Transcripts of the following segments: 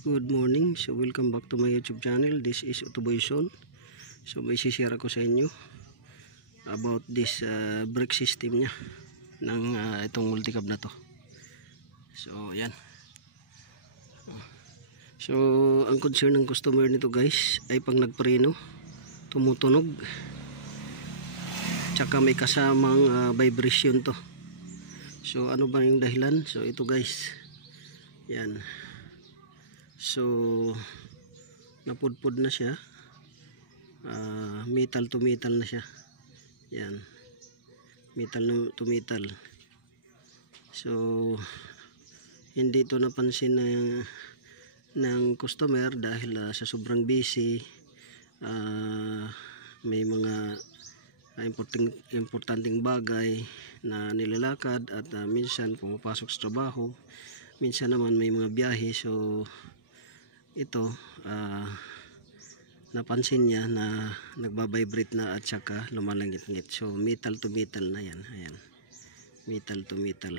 Good morning. So welcome back to my YouTube channel. This is Utuboyson. So may share ako sa inyo about this brake system nya ng itong multicab na to. So yan. So ang concern ng customer nito guys ay pag nagpreno tumutunog, tsaka may kasamang vibration to. So ano ba yung dahilan? So ito guys, yan. So napudpud na siya, metal to metal na siya, yan, metal to metal. So hindi ito napansin ng customer dahil sa sobrang busy, may mga importanteng bagay na nilalakad at minsan pumapasok sa trabaho, minsan naman may mga biyahe. So ito napansin niya na nagbabibrate na at saka lumalangit-ngit. So metal to metal na yan, ayan, metal to metal.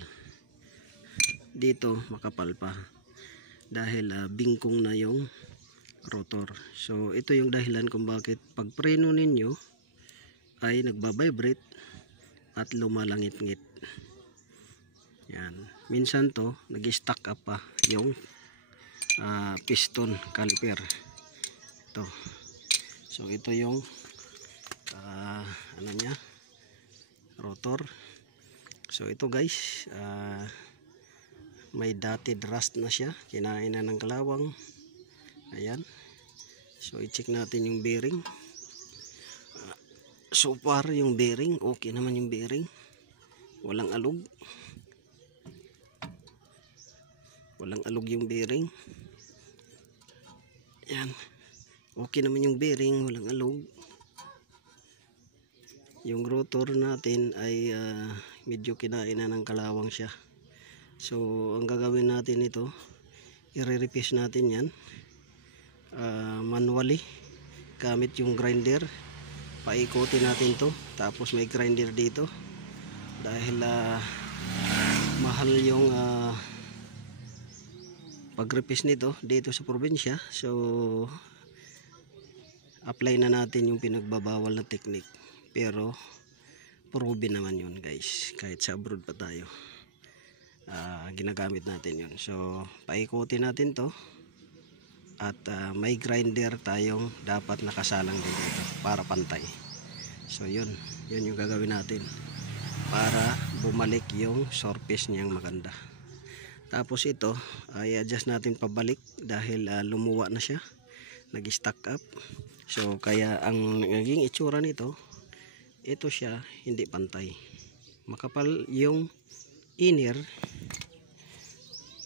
Dito makapal pa dahil bingkong na yung rotor. So ito yung dahilan kung bakit pag preno ninyo ay nagbabibrate at lumalangit-ngit. Yan, minsan to nag-stack up pa yung piston caliper ito. So ito yung ano niya, rotor. So ito guys, may dotted rust na siya, kinain na ng kalawang. Ayan. So i-check natin yung bearing. So far yung bearing okay naman, yung bearing walang alog, yung bearing. Yan, okay naman yung bearing, walang alog. Yung rotor natin ay medyo kinain na ng kalawang siya. So ang gagawin natin ito, i-replace natin yan manually gamit yung grinder. Paikutin natin to, tapos may grinder dito dahil mahal yung pag-repace nito dito sa probinsya. So apply na natin yung pinagbabawal na technique, pero proven naman yun guys, kahit sa abroad pa tayo ginagamit natin yun. So paikutin natin to at may grinder tayong dapat nakasalang dito para pantay. So yun yung gagawin natin para bumalik yung surface niyang maganda. Tapos ito ay adjust natin pabalik dahil lumuwa na siya, nag-stack up. So kaya ang naging itsura nito, ito siya hindi pantay, makapal yung inner,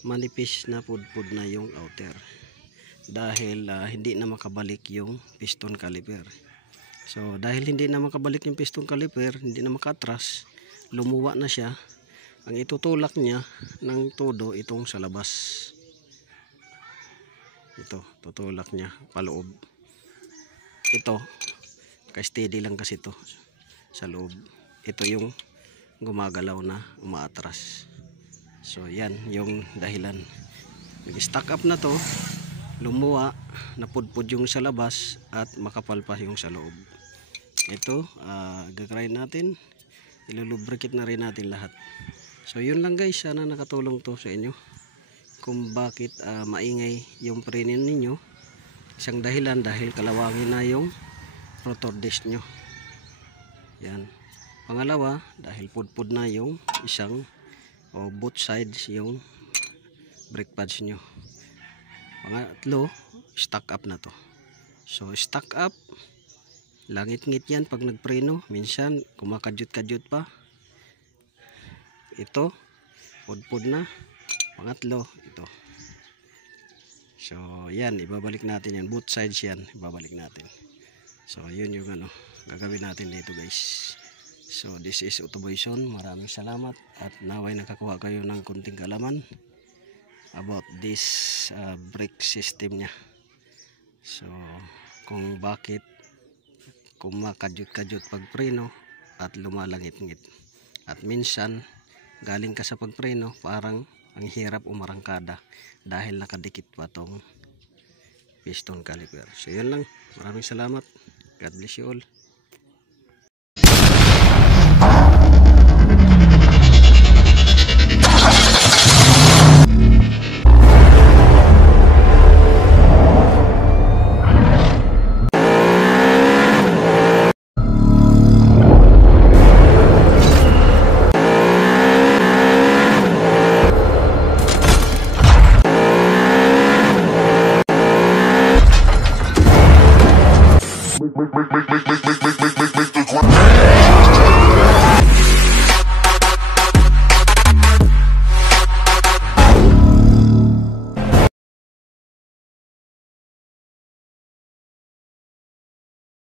manipis na pudpud na yung outer dahil hindi na makabalik yung piston caliper. So dahil hindi na makabalik yung piston caliper, hindi na makatras, lumuwa na siya. Ang itutulak niya ng todo itong sa labas. Ito, tutulak niya paloob. Ito, ka-steady lang kasi ito sa loob. Ito yung gumagalaw na umaatras. So yan yung dahilan. Nag-stack up na to, lumuwa, napudpud yung sa labas at makapal pa yung sa loob. Ito, gagrind natin, ilulubricate na rin natin lahat. So yun lang guys, sana nakatulong to sa inyo kung bakit maingay yung preno ninyo. Isang dahilan dahil kalawangin na yung rotor disc nyo. Yan. Pangalawa, dahil pudpud na yung isang o both sides yung brake pads nyo. Pangatlo, stack up na to. So stack up, langit-ngit yan pag nagpreno, minsan kumakadyot-kadyot pa. Ito pudpud na. Pangatlo, ito. So yan, ibabalik natin yan, both sides yan, ibabalik natin. So yun yung gagawin natin dito guys. So this is Utuboyson. Maraming salamat at naway nakakuha kayo ng kunting kalaman about this brake system nya. So kung bakit kumakadyot-kadyot pag preno at lumalangit-ngit, at minsan galing ka sa pagpreno parang ang hirap umarangkada dahil nakadikit pa tong piston caliper. So yan lang, maraming salamat. God bless you all. Make